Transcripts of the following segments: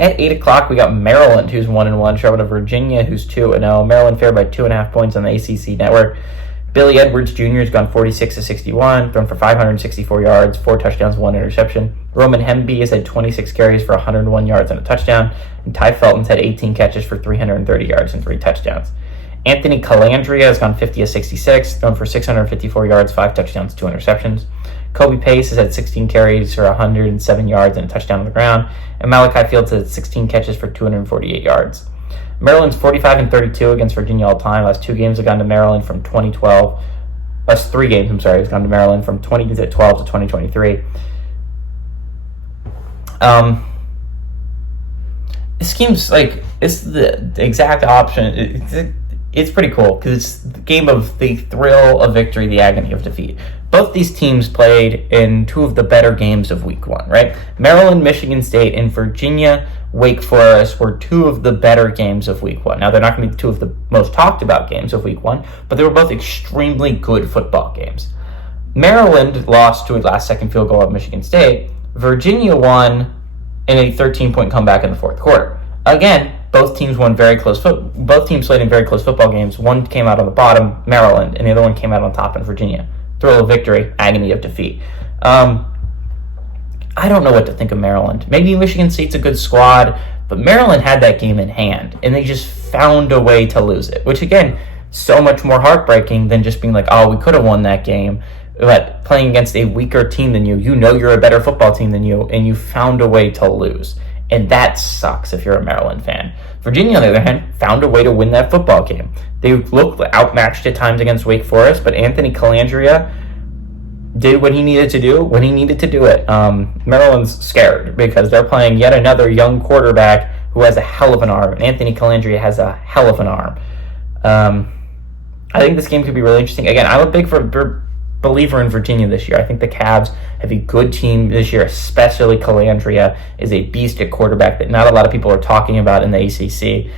At 8 o'clock, we got Maryland, who's 1-1, traveling to Virginia, who's 2-0. Maryland favored by 2.5 points on the ACC network. Billy Edwards Jr. has gone 46-61, thrown for 564 yards, 4 touchdowns, 1 interception. Roman Hemby has had 26 carries for 101 yards and a touchdown. And Ty Felton's had 18 catches for 330 yards and 3 touchdowns. Anthony Calandria has gone 50-66, thrown for 654 yards, 5 touchdowns, 2 interceptions. Kobe Pace has had 16 carries for 107 yards and a touchdown on the ground. And Malachi Fields has 16 catches for 248 yards. Maryland's 45-32 against Virginia all time. Last 2 games have gone to Maryland from 2012. Last 3 games, have gone to Maryland from 2012 to 2023. This seems like it's the exact option. It's pretty cool because it's the game of the thrill of victory, the agony of defeat. Both these teams played in 2 of the better games of week 1, right? Maryland, Michigan State, and Virginia, Wake Forest were 2 of the better games of week 1. Now, they're not going to be 2 of the most talked about games of week 1, but they were both extremely good football games. Maryland lost to a last-second field goal at Michigan State. Virginia won in a 13-point comeback in the 4th quarter. Again, both teams won both teams played in very close football games. One came out on the bottom, Maryland, and the other one came out on top in Virginia. Thrill of victory, agony of defeat. I don't know what to think of Maryland. Maybe Michigan State's a good squad, but Maryland had that game in hand, and they just found a way to lose it, which, again, so much more heartbreaking than just being like, oh, we could have won that game. But playing against a weaker team than you know you're a better football team than you, and you found a way to lose. And that sucks if you're a Maryland fan. Virginia, on the other hand, found a way to win that football game. They looked outmatched at times against Wake Forest, but Anthony Calandria did what he needed to do when he needed to do it. Maryland's scared because they're playing yet another young quarterback who has a hell of an arm. And Anthony Calandria has a hell of an arm. I think this game could be really interesting. Again, I'm a big believer in Virginia this year. I think the Cavs have a good team this year, especially Calandria is a beast at quarterback that not a lot of people are talking about in the ACC.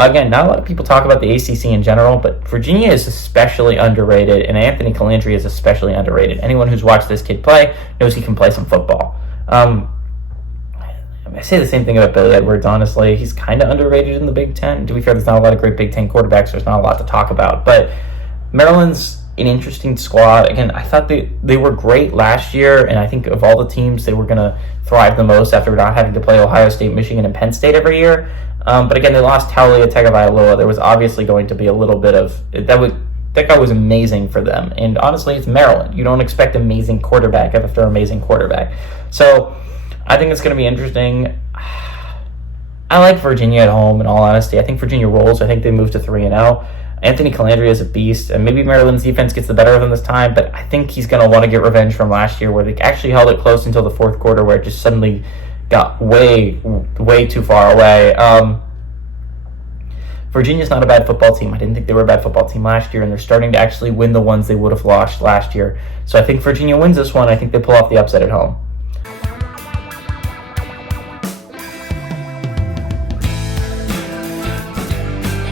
Again, not a lot of people talk about the ACC in general, but Virginia is especially underrated, and Anthony Calandria is especially underrated. Anyone who's watched this kid play knows he can play some football. I say the same thing about Billy Edwards, honestly. He's kind of underrated in the Big Ten. To be fair, there's not a lot of great Big Ten quarterbacks. There's not a lot to talk about. But Maryland's an interesting squad. Again, I thought they were great last year, and I think of all the teams, they were going to thrive the most after not having to play Ohio State, Michigan, and Penn State every year. But again, they lost Taulia Tagovailoa. There was obviously going to be a little bit of that guy was amazing for them. And honestly, it's Maryland. You don't expect amazing quarterback after amazing quarterback. So I think it's going to be interesting. I like Virginia at home, in all honesty. I think Virginia rolls. I think they move to 3-0. Anthony Calandria is a beast, and maybe Maryland's defense gets the better of them this time, but I think he's going to want to get revenge from last year where they actually held it close until the 4th quarter where it just suddenly got way, way too far away. Virginia's not a bad football team. I didn't think they were a bad football team last year, and they're starting to actually win the ones they would have lost last year. So I think Virginia wins this one. I think they pull off the upset at home.